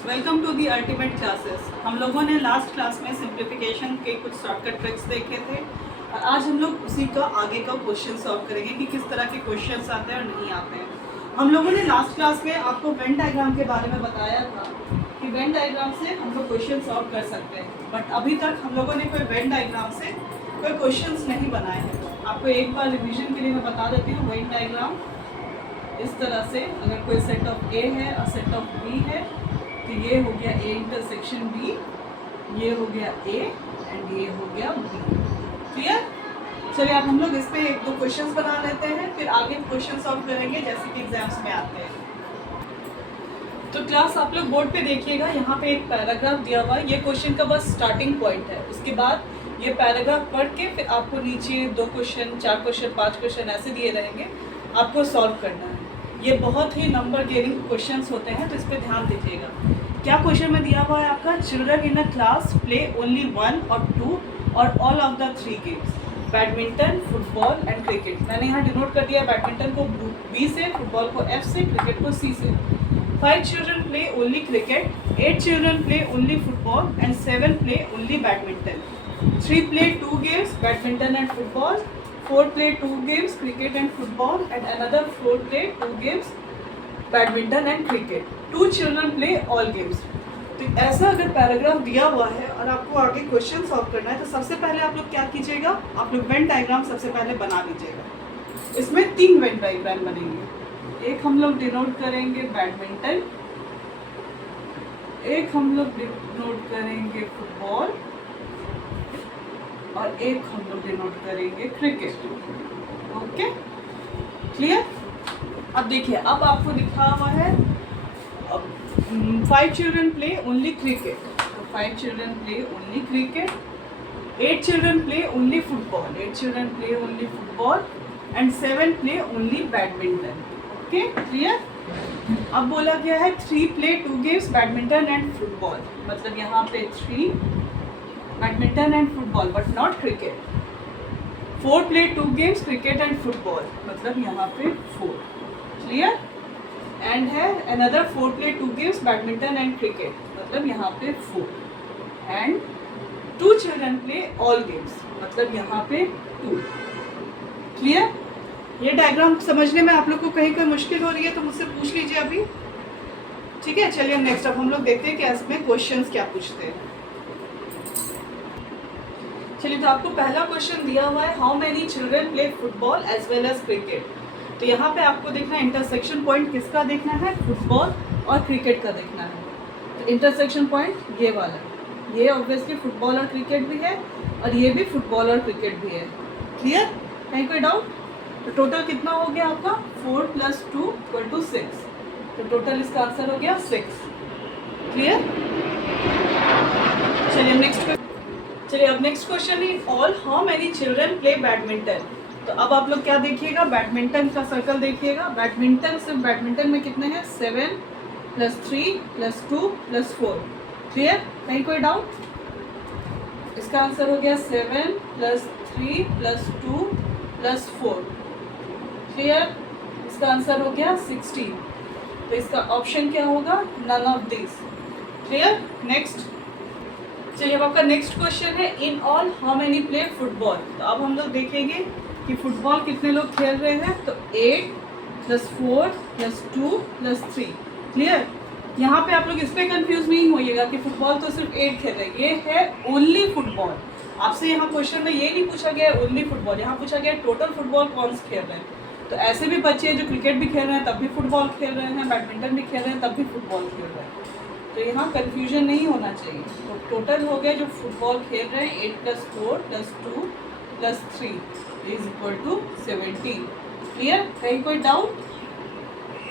Students, welcome to the ultimate classes. हम लोगों ने लास्ट क्लास में सिंप्लीफिकेशन के कुछ शॉर्टकट ट्रिक्स देखे थे और आज हम लोग उसी का आगे का क्वेश्चन सॉल्व करेंगे कि किस तरह के क्वेश्चंस आते हैं और नहीं आते हैं। हम लोगों ने लास्ट क्लास में आपको वेन डायग्राम के बारे में बताया था कि वेन डायग्राम से हम लोग क्वेश्चन सॉल्व कर सकते हैं, बट अभी तक हम लोगों ने कोई वेन डायग्राम से कोई क्वेश्चन नहीं बनाए हैं। आपको एक बार रिविजन के लिए मैं बता देती हूँ। वेन डायग्राम इस तरह से, अगर कोई सेट ऑफ ए है और सेट ऑफ बी है तो ये हो गया ए इंटरसेक्शन बी, ये हो गया ए एंड ये हो गया बी। क्लियर? चलिए अब हम लोग इस पे एक दो क्वेश्चंस बना लेते हैं, फिर आगे क्वेश्चन सॉल्व करेंगे जैसे कि एग्जाम्स में आते हैं। तो क्लास आप लोग बोर्ड पे देखिएगा, यहाँ पे एक पैराग्राफ दिया हुआ है। ये क्वेश्चन का बस स्टार्टिंग पॉइंट है। उसके बाद ये पैराग्राफ पढ़ के फिर आपको नीचे 2 क्वेश्चन, 4 क्वेश्चन, 5 क्वेश्चन ऐसे दिए रहेंगे, आपको सॉल्व करना है। ये बहुत ही नंबर गेनिंग क्वेश्चंस होते हैं, तो इस पर ध्यान दीजिएगा। क्या क्वेश्चन में दिया हुआ है आपका? Children in a class play only 1 और 2 और all of the 3 games, badminton, football and cricket. मैंने यहाँ डिनोट कर दिया बैडमिंटन को बी से, फुटबॉल को एफ से, क्रिकेट को सी से। 5 children play only cricket, 8 children play only football and 7 play only badminton. 3 play 2 games, badminton and football. 4 play 2 games, cricket and football, and another 4 play 2 games, badminton and cricket. 2 children play all games. तो ऐसा अगर paragraph दिया हुआ है और आपको आगे question solve करना है तो सबसे पहले आप लोग क्या कीजिएगा, आप लोग वेन डायग्राम सबसे पहले बना लीजिएगा। इसमें 3 वेन डायग्राम बनेंगे। एक हम लोग डिनोट करेंगे बैडमिंटन, एक हम लोग डिनोट करेंगे फुटबॉल और एक हम लोग डिनोट करेंगे क्रिकेट। Okay, clear? अब देखिए, अब आपको दिखा हुआ है 5 children play only cricket, तो 5 children play only cricket, 8 children play only football, 8 children play only football and 7 play only badminton. Okay, clear? अब बोला गया है 3 play 2 games, badminton and football, मतलब यहाँ पे 3 badminton and football but not cricket. 4 play 2 games, cricket and football, मतलब यहाँ पे 4। क्लियर? एंड है another 4 play 2 games, badminton and cricket, मतलब यहाँ पे 4। And 2 children play all games, मतलब यहाँ पे 2। क्लियर? ये डायग्राम समझने में आप लोग को कहीं कोई मुश्किल हो रही है तो मुझसे पूछ लीजिए अभी। ठीक है, चलिए नेक्स्ट अब हम लोग देखते हैं कि इसमें क्वेश्चंस क्या पूछते हैं। चलिए, तो आपको पहला क्वेश्चन दिया हुआ है, how many children play football as well as cricket. तो यहाँ पे आपको देखना है इंटरसेक्शन पॉइंट किसका देखना है, फुटबॉल और क्रिकेट का देखना है। तो इंटरसेक्शन पॉइंट ये वाला, ये ऑब्वियसली फुटबॉल और क्रिकेट भी है और ये भी फुटबॉल और क्रिकेट भी है। क्लियर? कहीं कोई डाउट? तो टोटल कितना हो गया आपका? 4 + 2 = 6, तो टोटल इसका आंसर हो गया 6। क्लियर? चलिए अब नेक्स्ट क्वेश्चन है, all how many children play badminton. तो अब आप लोग क्या देखिएगा, बैडमिंटन का सर्कल देखिएगा। बैडमिंटन, सिर्फ बैडमिंटन में कितने हैं? 7 + 3 + 2 + 4। क्लियर? कहीं कोई डाउट? इसका आंसर हो गया 7 + 3 + 2 + 4। क्लियर? इसका आंसर हो गया 16। तो इसका ऑप्शन क्या होगा? None of this. Clear? Next. चलिए अब आपका नेक्स्ट क्वेश्चन है, in all how many play football. तो अब हम लोग देखेंगे कि फुटबॉल कितने लोग खेल रहे हैं। तो 8 + 4 + 2 + 3। क्लियर? यहाँ पे आप लोग इस पर कंफ्यूज नहीं होइएगा कि फुटबॉल तो सिर्फ 8 खेल रहे हैं, ये है ओनली फुटबॉल। आपसे यहाँ क्वेश्चन में ये नहीं पूछा गया है ओनली फुटबॉल, यहाँ पूछा गया टोटल फुटबॉल कौन से खेल रहे हैं। तो ऐसे भी बच्चे हैं जो क्रिकेट भी खेल रहे हैं तब भी फुटबॉल खेल रहे हैं, बैडमिंटन भी खेल रहे हैं तब भी फुटबॉल खेल रहे हैं। तो यहाँ कन्फ्यूजन नहीं होना चाहिए। तो टोटल हो गया जो फुटबॉल खेल रहे हैं 8 + 4 + 2 + 3 = 17। क्लियर? कहीं कोई डाउट?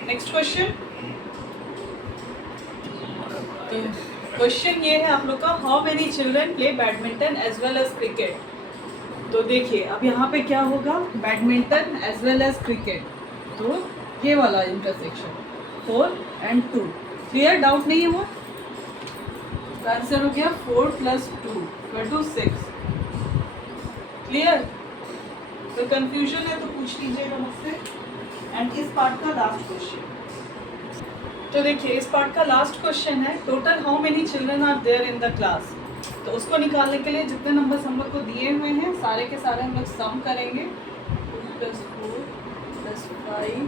Next question. तो क्वेश्चन ये है आप लोग का, how many children play badminton as well as cricket. तो देखिए अब यहाँ पे क्या होगा, badminton as well as cricket, तो ये वाला इंटरसेक्शन 4 and 2। क्लियर? डाउट नहीं हुआ? आंसर हो गया 4 + 2 = 6। क्लियर? तो कंफ्यूजन है तो पूछ लीजिएगा मुझसे। एंड इस पार्ट का लास्ट क्वेश्चन, तो देखिए इस पार्ट का लास्ट क्वेश्चन है, total how many children are there in the class. तो उसको निकालने के लिए जितने नंबर्स हम लोग को दिए हुए हैं सारे के सारे हम लोग सम करेंगे। 2 + 4 + 5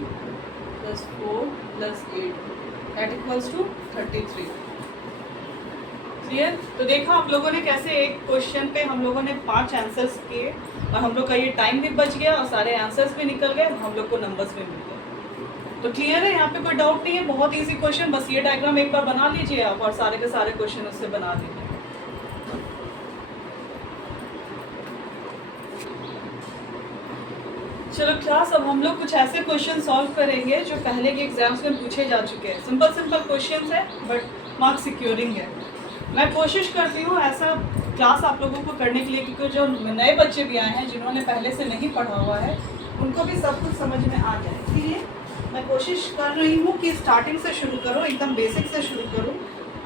+ 4 + 8 दैट इक्वल्स टू 33। क्लियर। तो देखा आप लोगों ने कैसे एक क्वेश्चन पे हम लोगों ने 5 आंसर्स किए और हम लोग का ये टाइम भी बच गया और सारे आंसर्स भी निकल गए, हम लोग को नंबर्स भी मिल गए। तो क्लियर है, यहाँ पे कोई डाउट नहीं है, बहुत इजी क्वेश्चन। बस ये डायग्राम एक बार बना लीजिए आप और सारे के सारे क्वेश्चन उससे बना लीजिए। चलो क्लास, अब हम लोग कुछ ऐसे क्वेश्चन सॉल्व करेंगे जो पहले के एग्जाम्स में पूछे जा चुके हैं। सिंपल सिंपल क्वेश्चंस है बट मार्क सिक्योरिंग है। मैं कोशिश करती हूँ ऐसा क्लास आप लोगों को करने के लिए, क्योंकि जो नए बच्चे भी आए हैं जिन्होंने पहले से नहीं पढ़ा हुआ है उनको भी सब कुछ समझ में आ जाए। इसलिए मैं कोशिश कर रही हूँ कि स्टार्टिंग से शुरू करो, एकदम बेसिक से शुरू करूँ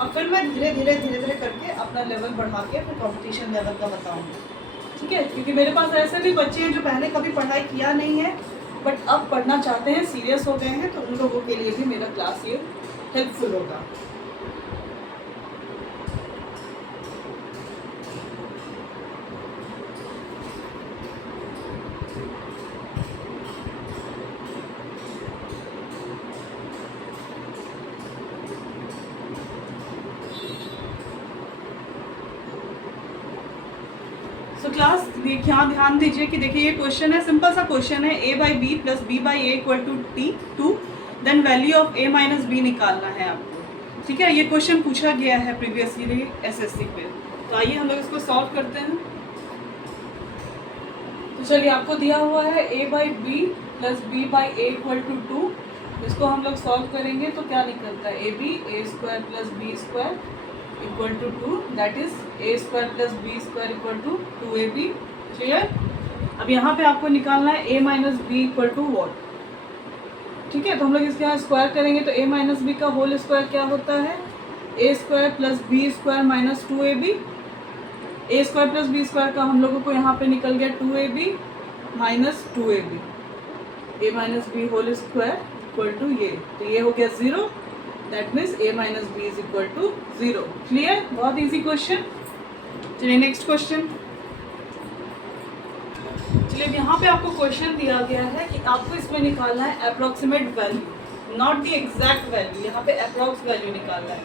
और फिर मैं धीरे धीरे करके अपना लेवल बढ़ा के फिर कॉम्पिटिशन लेवल का बताऊँगी। ठीक है, क्योंकि मेरे पास ऐसे भी बच्चे हैं जो पहले कभी पढ़ाई किया नहीं है बट अब पढ़ना चाहते हैं, सीरियस हो गए हैं, तो उन लोगों के लिए भी मेरा क्लास ये हेल्पफुल होगा। तो क्लास यहाँ ध्यान दीजिए कि देखिए ये क्वेश्चन है, सिंपल सा क्वेश्चन है, a/b + b/a = t2 then value of a - b निकालना है आपको। ठीक है, ये क्वेश्चन पूछा गया है प्रीवियसली एसएससी पे। तो आइए हम लोग इसको सॉल्व करते हैं। तो चलिए, आपको दिया हुआ है a/b + b/a = 2। इसको हम लोग सॉल्व करेंगे तो क्या निकलता है, ab a² + b² = 2, that is a² + b² = 2ab। Clear. अब यहाँ पे आपको निकालना है a - b = what। ठीक है, तो हम लोग इसके यहाँ स्क्वायर करेंगे तो a - b का होल स्क्वायर क्या होता है, a² + b² - 2ab। a² + b² का हम लोगों को यहाँ पे निकल गया 2ab - 2ab। a - b whole square equal to ये, तो ये हो गया 0, that means a - b = 0। Clear, बहुत इजी क्वेश्चन। चलिए नेक्स्ट क्वेश्चन। चलिए, यहाँ पे आपको क्वेश्चन दिया गया है कि आपको इसमें निकालना है approximate value, not the exact value. यहाँ पे अप्रॉक्स वैल्यू निकालना है।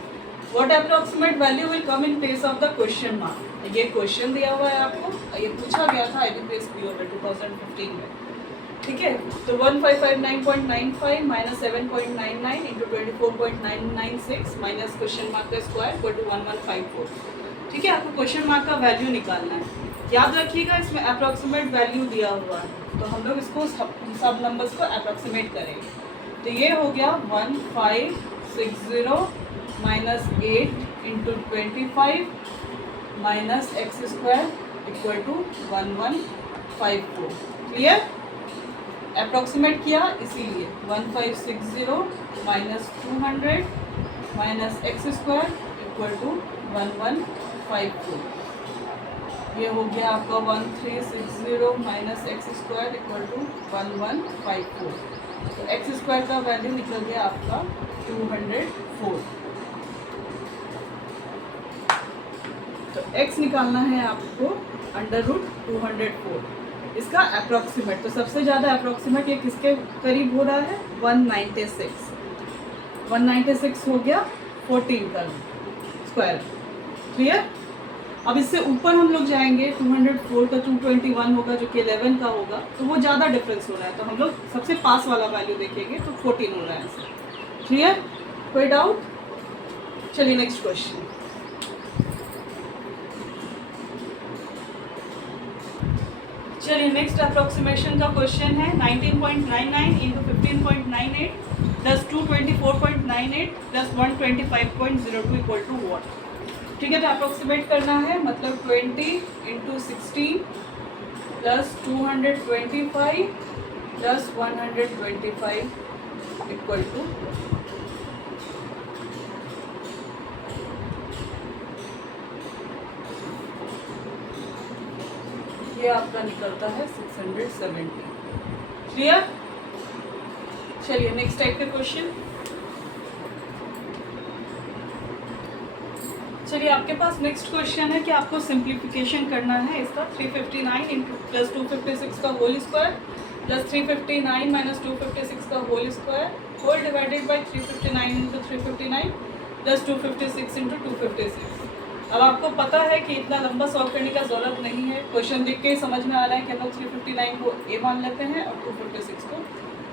What approximate value will come in place of the question mark. ये क्वेश्चन दिया हुआ है आपको, ये पूछा गया था IBPS PO में 2015 में। ठीक है, तो 1559.95 - 7.99 × 24.996 माइनस क्वेश्चन मार्क का स्क्वायर इक्वल टू 1154। ठीक है, आपको क्वेश्चन मार्क का वैल्यू निकालना है। याद रखिएगा इसमें अप्रॉक्सीमेट वैल्यू दिया हुआ है, तो हम लोग इसको सब नंबर्स को अप्रॉक्सीमेट करेंगे। तो ये हो गया 1560 - 8 × 25 minus x² equal to 1154। Clear, approximate किया इसीलिए 1560 - 200 माइनस x² इक्वल टू 1154। ये हो गया आपका 1360 - x² इक्वल टू 1154। तो x² का वैल्यू निकल गया आपका 204। तो x निकालना है आपको √204, इसका अप्रॉक्सीमेट। तो सबसे ज़्यादा अप्रॉक्सीमेट ये किसके करीब हो रहा है, 196। 196 हो गया 14 का स्क्वायर। क्लियर। अब इससे ऊपर हम लोग जाएंगे, 204 का 221 होगा जो कि 11 का होगा, तो वो ज़्यादा डिफरेंस हो रहा है। तो हम लोग सबसे पास वाला वैल्यू देखेंगे तो 14 हो रहा है आंसर। क्लियर, कोई डाउट। चलिए नेक्स्ट क्वेश्चन। चलिए नेक्स्ट अप्रॉक्सीमेशन का क्वेश्चन है 19.99 × 15.98 + 224.98 + 125.02 इक्वल टू वॉट। ठीक है, तो अप्रॉक्सीमेट करना है, मतलब 20 × 16 + 225 + 125 इक्वल टू ये आपका निकलता है 670। क्लियर। चलिए नेक्स्ट टाइप के क्वेश्चन। चलिए आपके पास नेक्स्ट क्वेश्चन है कि आपको सिंप्लीफिकेशन करना है इसका 359 इंटू प्लस 256 का होल स्क्वायर प्लस 359 माइनस 256 का whole square whole divided by 359 into 359 plus 256 into 256। अब आपको पता है कि इतना लंबा सॉल्व करने का ज़रूरत नहीं है, क्वेश्चन देख के ही समझ में आ रहा है कि हम लोग 359 को ए मान लेते हैं और 256 को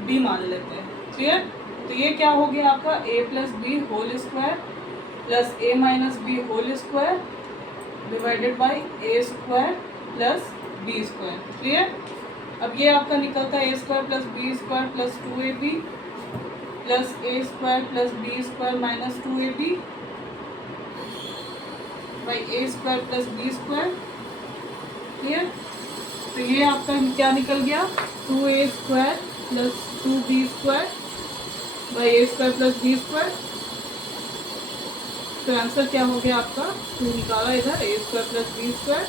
बी मान लेते हैं। क्लियर? तो ये क्या हो गया आपका A plus B whole square plus A minus B whole square divided by A square plus B square. Clear? अब ये आपका निकलता है A square plus B square plus 2ab plus A square plus B square minus 2ab by A square plus B square. Clear? तो ये आपका क्या निकल गया 2a square plus 2b square by A square plus B square. तो answer क्या हो गया आपका 2 निकाला इधर A square plus B square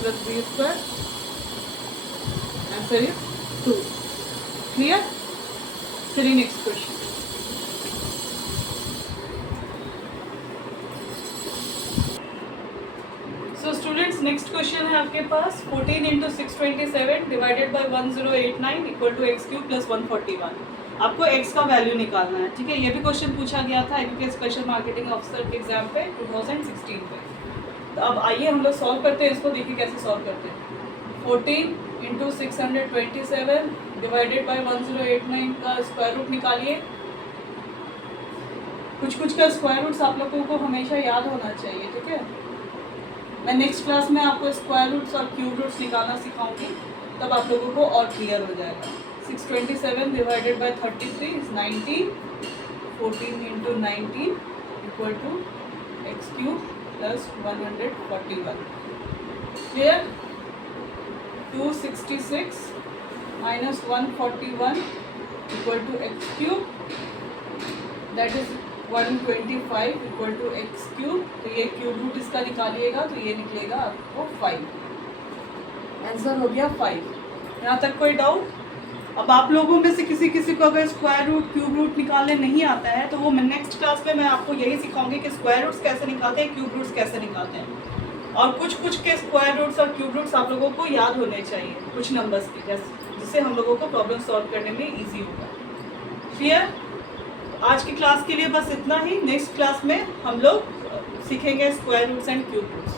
plus B square, answer is 2। Clear? चलिए next question. So students next question है आपके पास 14 into 627 divided by 1089 equal to x cube plus 141। आपको x का वैल्यू निकालना है। ठीक है, ये भी क्वेश्चन पूछा गया था एग्रीकल्चर स्पेशल मार्केटिंग ऑफिसर के एग्जाम पे 2016 पे। तो अब आइए हम लोग सॉल्व करते हैं इसको, देखिए कैसे सॉल्व करते हैं। 14 इंटू 627 डिवाइडेड बाई 1089 का स्क्वायर रूट निकालिए। कुछ का स्क्वायर रूट्स आप लोगों को हमेशा याद होना चाहिए। ठीक है, मैं नेक्स्ट क्लास में आपको स्क्वायर रूट्स और क्यूब रूट्स निकालना सिखाऊंगी, तब आप लोगों को और क्लियर हो जाएगा। 627 divided by 33 is 19। 14 into 19 equal to x cube plus 141। Clear? 266 minus 141 equal to x cube, that is 125 equal to x cube. तो ये क्यूब रूट इसका निकालिएगा तो ये निकलेगा आपको 5। आंसर हो गया 5। यहाँ तक कोई डाउट? अब आप लोगों में से किसी को अगर स्क्वायर रूट क्यूब रूट निकालने नहीं आता है तो वो मैं नेक्स्ट क्लास में मैं आपको यही सिखाऊंगी कि स्क्वायर रूट्स कैसे निकालते हैं, क्यूब रूट्स कैसे निकालते हैं। और कुछ के स्क्वायर रूट्स और क्यूब रूट्स आप लोगों को याद होने चाहिए, कुछ नंबर्स के, जिससे हम लोगों को प्रॉब्लम सॉल्व करने में ईजी होगा। क्लियर? आज की क्लास के लिए बस इतना ही। नेक्स्ट क्लास में हम लोग सीखेंगे square roots and cube roots.